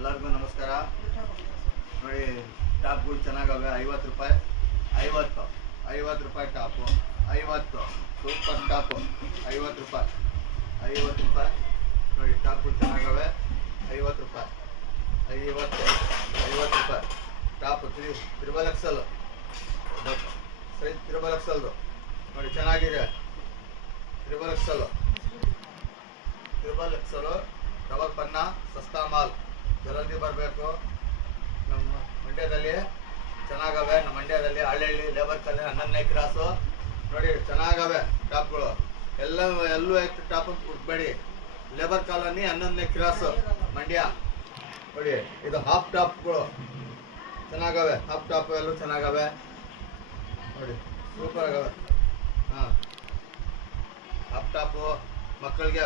ಎಲ್ಲರಿಗೂ ನಮಸ್ಕಾರ. ನೋಡಿ ಟಾಪ್ಗಳು ಚೆನ್ನಾಗವೆ. 50 ರೂಪಾಯಿ, 50 ರೂಪಾಯಿ ಟಾಪು, 50 ಸೂಪರ್ ಟಾಪು, 50 ರೂಪಾಯಿ. ನೋಡಿ ಟಾಪ್ಗಳು ಚೆನ್ನಾಗವೆ. 50 ರೂಪಾಯಿ, 50 ರೂಪಾಯಿ top. Triple XL size, triple ಎಕ್ಸೆಲ್ದು ನೋಡಿ ಚೆನ್ನಾಗಿದೆ. ತ್ರಿಬಲ್ ಎಕ್ಸೆಲ್ ಡಬಲ್ ಪನ್ನ ಸಸ್ತಾ ಮಾಲ್. ಜಲ್ದಿ ಬರಬೇಕು. ನಮ್ಮ ಮಂಡ್ಯದಲ್ಲಿ ಚೆನ್ನಾಗವೆ. ನಮ್ಮ ಮಂಡ್ಯದಲ್ಲಿ ಹಳ್ಳಿ ಲೇಬರ್ ಕಾಲನಿ 11ನೇ ಕ್ರಾಸು. ನೋಡಿ ಚೆನ್ನಾಗವೆ ಟಾಪ್ಗಳು. ಎಲ್ಲೂ ಐತೆ ಟಾಪ್ ಅಂತ ಹುಡ್ಬೇಡಿ. ಲೇಬರ್ ಕಾಲನಿ 11ನೇ ಕ್ರಾಸು ಮಂಡ್ಯ. ನೋಡಿ ಇದು ಹಾಫ್ ಟಾಪ್ಗಳು ಚೆನ್ನಾಗವೆ. ಹಾಫ್ ಟಾಪ್ ಎಲ್ಲೂ ಚೆನ್ನಾಗವೆ. ನೋಡಿ ಸೂಪರ್ ಆಗವೆ. ಹಾಂ, ಹಾಫ್ ಟಾಪು. ಮಕ್ಕಳಿಗೆ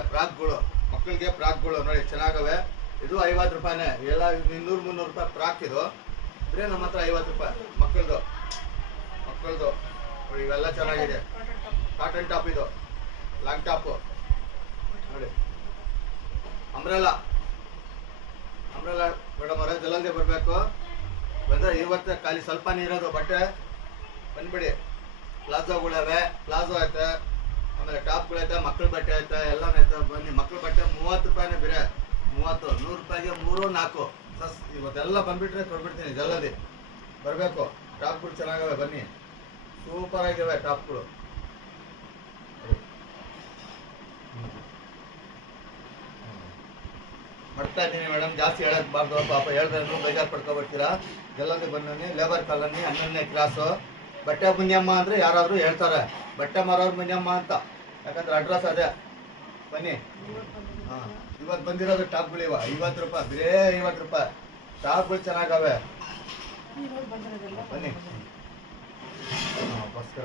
ಫ್ರಾಕ್ಗಳು ನೋಡಿ ಚೆನ್ನಾಗವೆ. ಇದು 50 ರೂಪಾಯಿನೇ. ಎಲ್ಲ 200-300 ರೂಪಾಯಿ ಫ್ರಾಕ್. ಇದು ಬರೀ ನಮ್ಮ ಹತ್ರ 50 ರೂಪಾಯಿ ಮಕ್ಕಳದು ನೋಡಿ. ಇವೆಲ್ಲ ಚೆನ್ನಾಗಿದೆ. ಕಾಟನ್ ಟಾಪ್, ಇದು ಲಾಂಗ್ ಟಾಪು ನೋಡಿ. ಅಂಬ್ರೆಲಾ ಮೇಡಮ್ ಅವರೇ ಜಲ್ದಿ ಬರಬೇಕು. ಬಂದರೆ ಇವತ್ತೇ ಖಾಲಿ ಸ್ವಲ್ಪ ನೀರೋದು ಬಟ್ಟೆ ಬಂದ್ಬಿಡಿ. ಪ್ಲಾಜೋ ಐತೆ, ಆಮೇಲೆ ಟಾಪ್ಗಳೈತೆ, ಮಕ್ಕಳ ಬಟ್ಟೆ ಐತೆ, ಎಲ್ಲನೂ ಐತೆ. ಬನ್ನಿ. ಮಕ್ಕಳ ಬಟ್ಟೆ 30 ರೂಪಾಯಿನೇ ಬೇರೆ. 30, 100 ರೂಪಾಯಿಗೆ 3-4 ಇವತ್ತೆಲ್ಲ ಬಂದ್ಬಿಟ್ರೆ ಕೊಟ್ಬಿಡ್ತೀನಿ. ಜಲ್ದಿ ಬರಬೇಕು. ಟಾಪ್ಗಳು ಚೆನ್ನಾಗವೆ. ಬನ್ನಿ, ಸೂಪರ್ ಆಗಿವೆ ಟಾಪ್ಗಳು. ಮಾಡ್ತಾ ಇದ್ದೀನಿ ಮೇಡಮ್, ಜಾಸ್ತಿ ಹೇಳಕ್ಬಾರ್ದು. ಪಾಪ ಹೇಳಿದ್ರೆ ಬೇಜಾರು ಪಡ್ಕೊಬಿಡ್ತೀರಾ. ಜಲ್ದಿ ಬನ್ನಿ. ಲೇಬರ್ ಕಾಲನಿ 11ನೇ ಕ್ರಾಸು. ಬಟ್ಟೆ ಮುನಿಯಮ್ಮ ಅಂದರೆ ಯಾರಾದರೂ ಹೇಳ್ತಾರೆ, ಬಟ್ಟೆ ಮಾರೋರು ಮುನಿಯಮ್ಮ ಅಂತ. ಯಾಕಂದ್ರೆ ಅಡ್ರೆಸ್ ಅದೇ. ಬನ್ನಿ. ಹಾಂ, ಇವತ್ತು ಬಂದಿರೋದು ಟಾಪ್ಗಳು ಇವ 50 ರೂಪಾಯಿ, ಬರೇ 50 ರೂಪಾಯಿ ಟಾಪ್ಗಳು ಚೆನ್ನಾಗವೆ. ಬನ್ನಿ. ಹಾಂ, ಬಸ್ಕರ